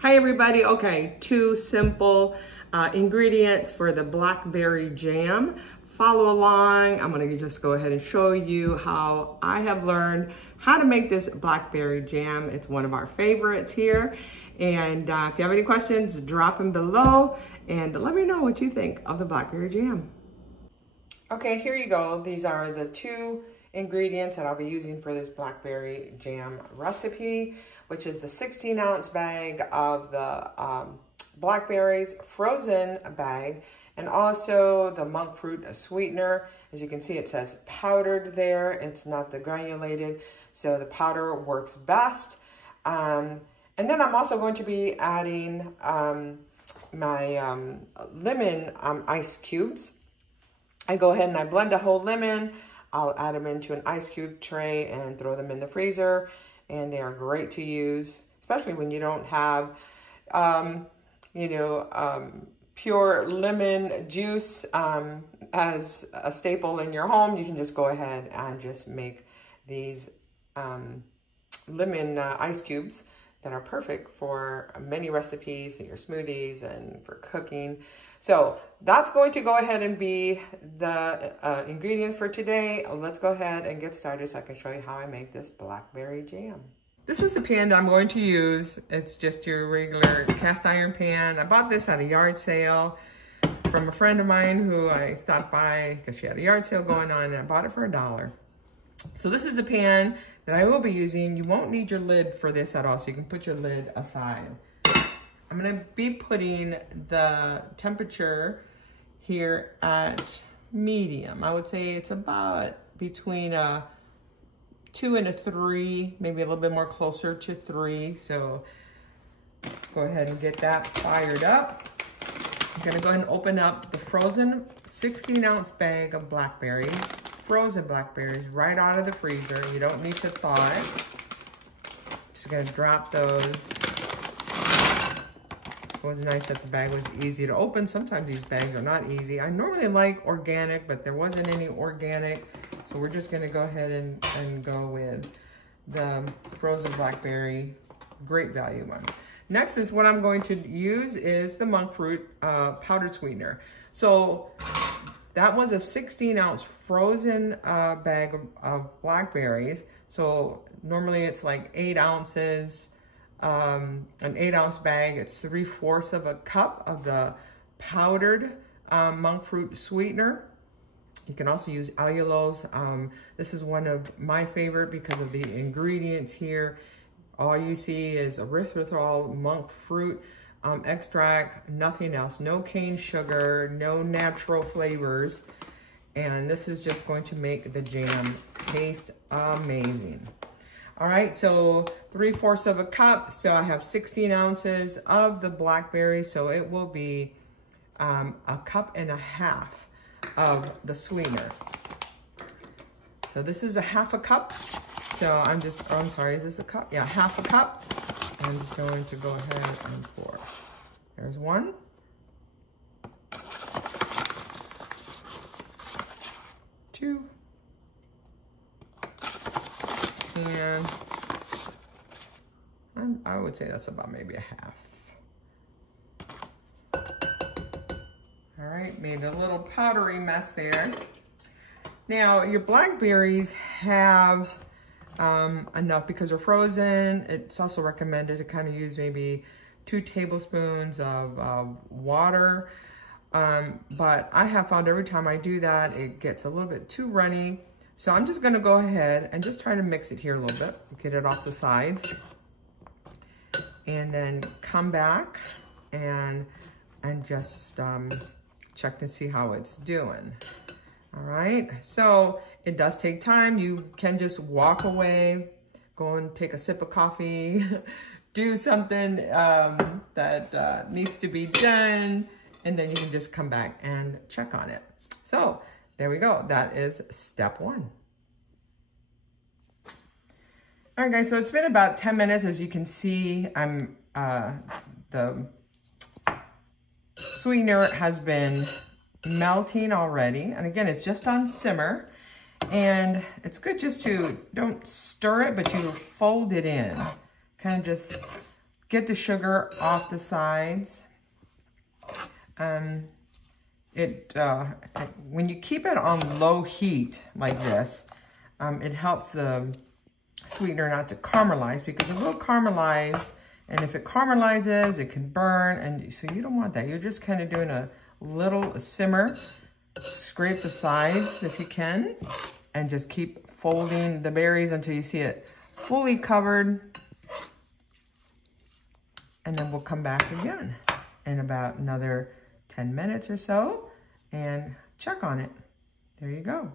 Hi everybody. Okay, two simple ingredients for the blackberry jam. Follow along. I'm gonna just go ahead and show you how I have learned how to make this blackberry jam. It's one of our favorites here. And if you have any questions, drop them below and let me know what you think of the blackberry jam. Okay, here you go. These are the two ingredients that I'll be using for this blackberry jam recipe, which is the 16-ounce bag of the blackberries, frozen bag, and also the monkfruit sweetener. As you can see, it says powdered there. It's not the granulated, so the powder works best. And then I'm also going to be adding my lemon ice cubes. I go ahead and I blend a whole lemon. I'll add them into an ice cube tray and throw them in the freezer. And they are great to use, especially when you don't have, pure lemon juice as a staple in your home. You can just go ahead and just make these lemon ice cubes that are perfect for many recipes, your smoothies, and for cooking. So that's going to go ahead and be the ingredients for today. Let's go ahead and get started so I can show you how I make this blackberry jam. This is the pan that I'm going to use. It's just your regular cast iron pan. I bought this at a yard sale from a friend of mine who I stopped by because she had a yard sale going on, and I bought it for $1. So this is a pan that I will be using. You won't need your lid for this at all, so you can put your lid aside. I'm gonna be putting the temperature here at medium. I would say it's about between a 2 and a 3, maybe a little bit more closer to 3. So go ahead and get that fired up. I'm gonna go ahead and open up the frozen 16-ounce bag of blackberries, frozen blackberries, right out of the freezer. You don't need to thaw it. Just gonna drop those. It was nice that the bag was easy to open. Sometimes these bags are not easy. I normally like organic, but there wasn't any organic. So we're just gonna go ahead and go with the frozen blackberry, great value one. Next is what I'm going to use is the monkfruit powdered sweetener. So that was a 16-ounce frozen bag of blackberries. So normally it's like 8 ounces, an 8-ounce bag. It's 3/4 of a cup of the powdered monkfruit sweetener. You can also use allulose. This is one of my favorite because of the ingredients here. All you see is erythritol, monk fruit extract, nothing else. No cane sugar, no natural flavors. And this is just going to make the jam taste amazing. All right, so 3/4 of a cup. So I have 16 ounces of the blackberries. So it will be a cup and a half of the sweetener. So this is a half a cup. So I'm sorry, is this a cup? Yeah, half a cup. I'm just going to go ahead and pour. There's one. Two. And I would say that's about maybe a half. All right, made a little powdery mess there. Now, your blackberries have enough because they're frozen. It's also recommended to kind of use maybe 2 tablespoons of water. But I have found every time I do that, it gets a little bit too runny. So I'm just gonna go ahead and just try to mix it here a little bit, get it off the sides. And then come back and just check to see how it's doing. All right, so it does take time. You can just walk away, go and take a sip of coffee, do something that needs to be done, and then you can just come back and check on it. So there we go, that is step 1. All right guys, so it's been about 10 minutes. As you can see, the sweetener has been melting already. And again, it's just on simmer. And it's good just to, don't stir it, but you fold it in. Kind of just get the sugar off the sides. When you keep it on low heat like this, it helps the sweetener not to caramelize, because it will caramelize, and if it caramelizes, it can burn, and so you don't want that. You're just kind of doing a little simmer. Scrape the sides if you can, and just keep folding the berries until you see it fully covered. And then we'll come back again in about another 10 minutes or so and check on it. There you go.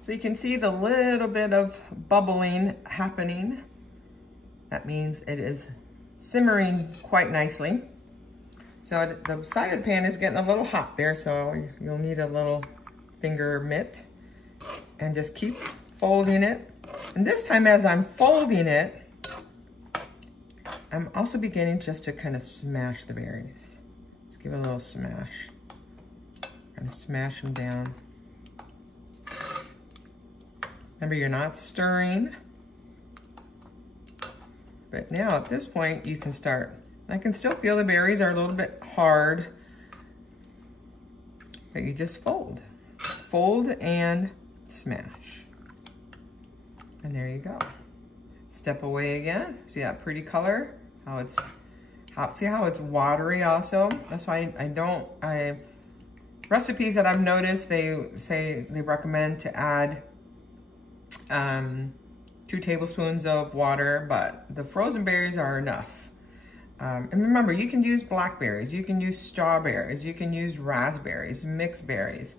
So you can see the little bit of bubbling happening. That means it is simmering quite nicely. So the side of the pan is getting a little hot there, so you'll need a little finger mitt, and just keep folding it. And this time, as I'm folding it, I'm also beginning just to kind of smash the berries. Just give it a little smash. Kind of smash them down. Remember, you're not stirring. But now at this point, you can start. I can still feel the berries are a little bit hard, but you just fold. Fold and smash. And there you go. Step away again. See that pretty color? See how it's watery also? That's why recipes that I've noticed, they recommend to add 2 tablespoons of water, but the frozen berries are enough. And remember, you can use blackberries, you can use strawberries, you can use raspberries, mixed berries.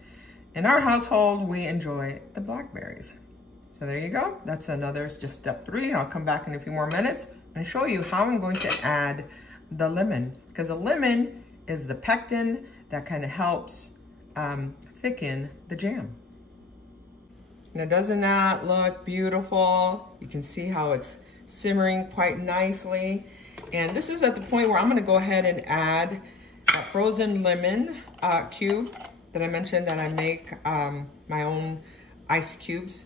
In our household, we enjoy the blackberries. So there you go. That's just step 3. I'll come back in a few more minutes and show you how I'm going to add the lemon, because the lemon is the pectin that kind of helps thicken the jam. Now, doesn't that look beautiful? You can see how it's simmering quite nicely. And this is at the point where I'm gonna go ahead and add that frozen lemon cube that I mentioned, that I make my own ice cubes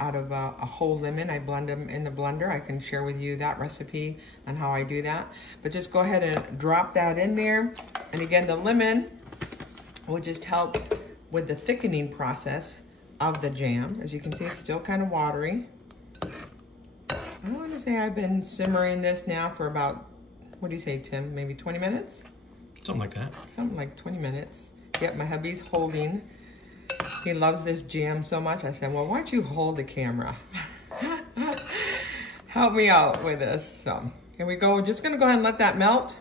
out of a whole lemon. I blend them in the blender. I can share with you that recipe on how I do that. But just go ahead and drop that in there. And again, the lemon will just help with the thickening process of the jam. As you can see, it's still kind of watery. I want to say I've been simmering this now for about, what do you say, Tim? Maybe 20 minutes? Something like that. Something like 20 minutes. Yep, my hubby's holding. He loves this jam so much. I said, well, why don't you hold the camera? Help me out with this. So here we go. We're just gonna go ahead and let that melt.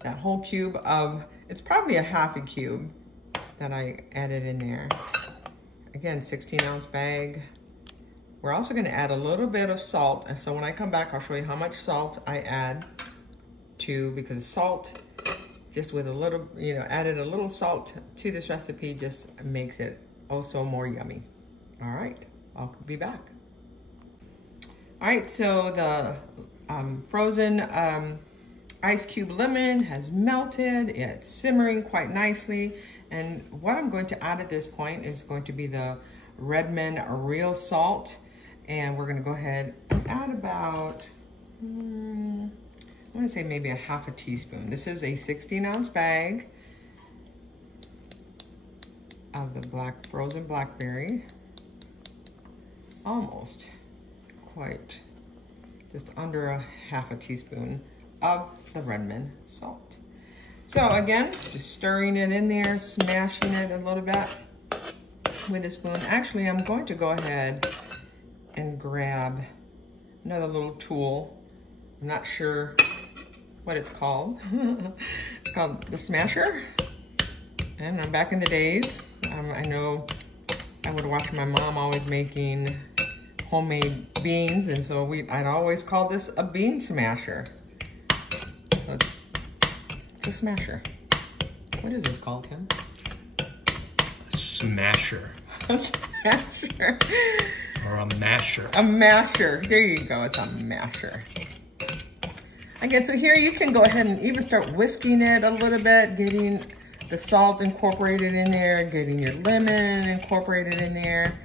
That whole cube of, it's probably a half a cube that I added in there. Again, 16-ounce bag. We're also gonna add a little bit of salt. And so when I come back, I'll show you how much salt I add to, because salt, just with a little, added a little salt to this recipe just makes it also more yummy. All right, I'll be back. All right, so the frozen ice cube lemon has melted. It's simmering quite nicely. And what I'm going to add at this point is going to be the Redmond real salt. And we're gonna go ahead and add about, I'm gonna say maybe a half a teaspoon. This is a 16-ounce bag of the frozen blackberry. Almost, quite, just under a half a teaspoon of the Redmond salt. So again, just stirring it in there, smashing it a little bit with a spoon. Actually, I'm going to go ahead and grab another little tool. I'm not sure what it's called. It's called the smasher. And I'm back in the days. I know I would watch my mom always making homemade beans, and so I'd always call this a bean smasher. So it's a smasher. What is this called, Tim? A smasher. A smasher. Or a masher. A masher. There you go. It's a masher. Again, so here you can go ahead and even start whisking it a little bit, getting the salt incorporated in there, getting your lemon incorporated in there.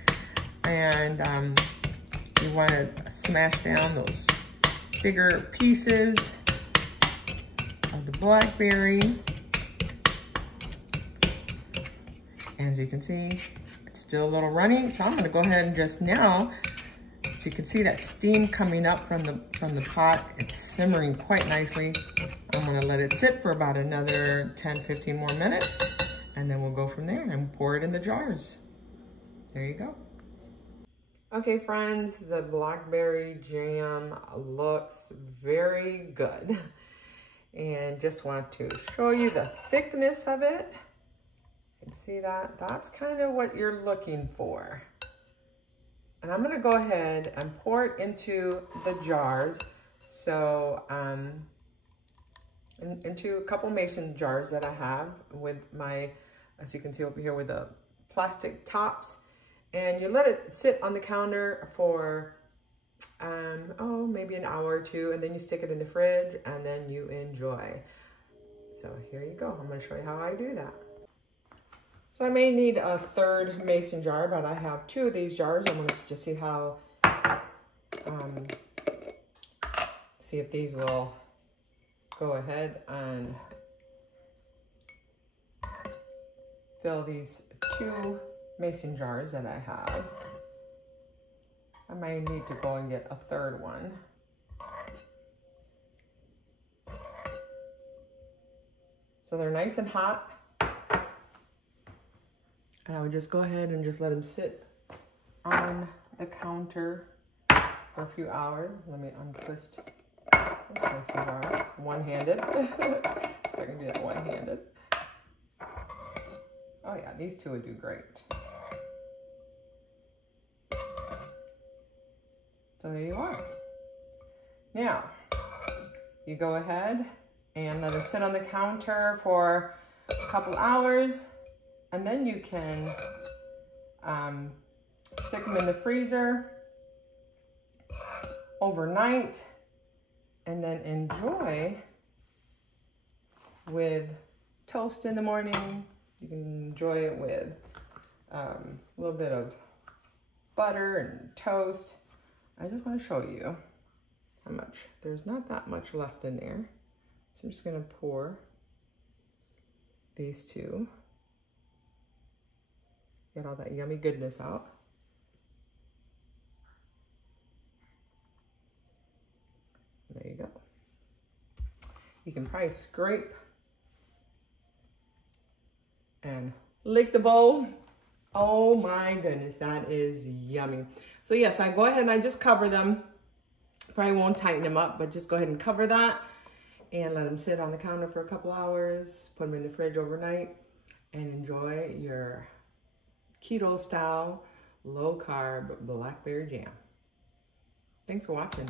And You want to smash down those bigger pieces of the blackberry. As you can see, it's still a little runny, so I'm going to go ahead and just now, so you can see that steam coming up from the pot. It's simmering quite nicely. I'm going to let it sit for about another 10-15 more minutes, and then we'll go from there and pour it in the jars. There you go. Okay, friends, the blackberry jam looks very good. And just want to show you the thickness of it. You can see that. That's kind of what you're looking for. And I'm gonna go ahead and pour it into the jars. So, into a couple mason jars that I have with my, as you can see over here, with the plastic tops. And you let it sit on the counter for, maybe an hour or two, and then you stick it in the fridge, and then you enjoy. So here you go. I'm gonna show you how I do that. So I may need a third mason jar, but I have 2 of these jars. I'm gonna just see how, see if these will go ahead and fill these 2 mason jars that I have. I may need to go and get a third one. So they're nice and hot. And I would just go ahead and just let them sit on the counter for a few hours. Let me untwist this mason jar one-handed. If I can do that one-handed. Oh yeah, these 2 would do great. So there you are. Now, you go ahead and let them sit on the counter for a couple hours, and then you can stick them in the freezer overnight, and then enjoy with toast in the morning. You can enjoy it with a little bit of butter and toast. I just want to show you how much. There's not that much left in there. So I'm just going to pour these 2. Get all that yummy goodness out. There you go. You can probably scrape and lick the bowl. Oh my goodness, that is yummy. So yes, I go ahead and I just cover them. Probably won't tighten them up, but just go ahead and cover that and let them sit on the counter for a couple hours. Put them in the fridge overnight and enjoy your keto style, low carb blackberry jam. Thanks for watching.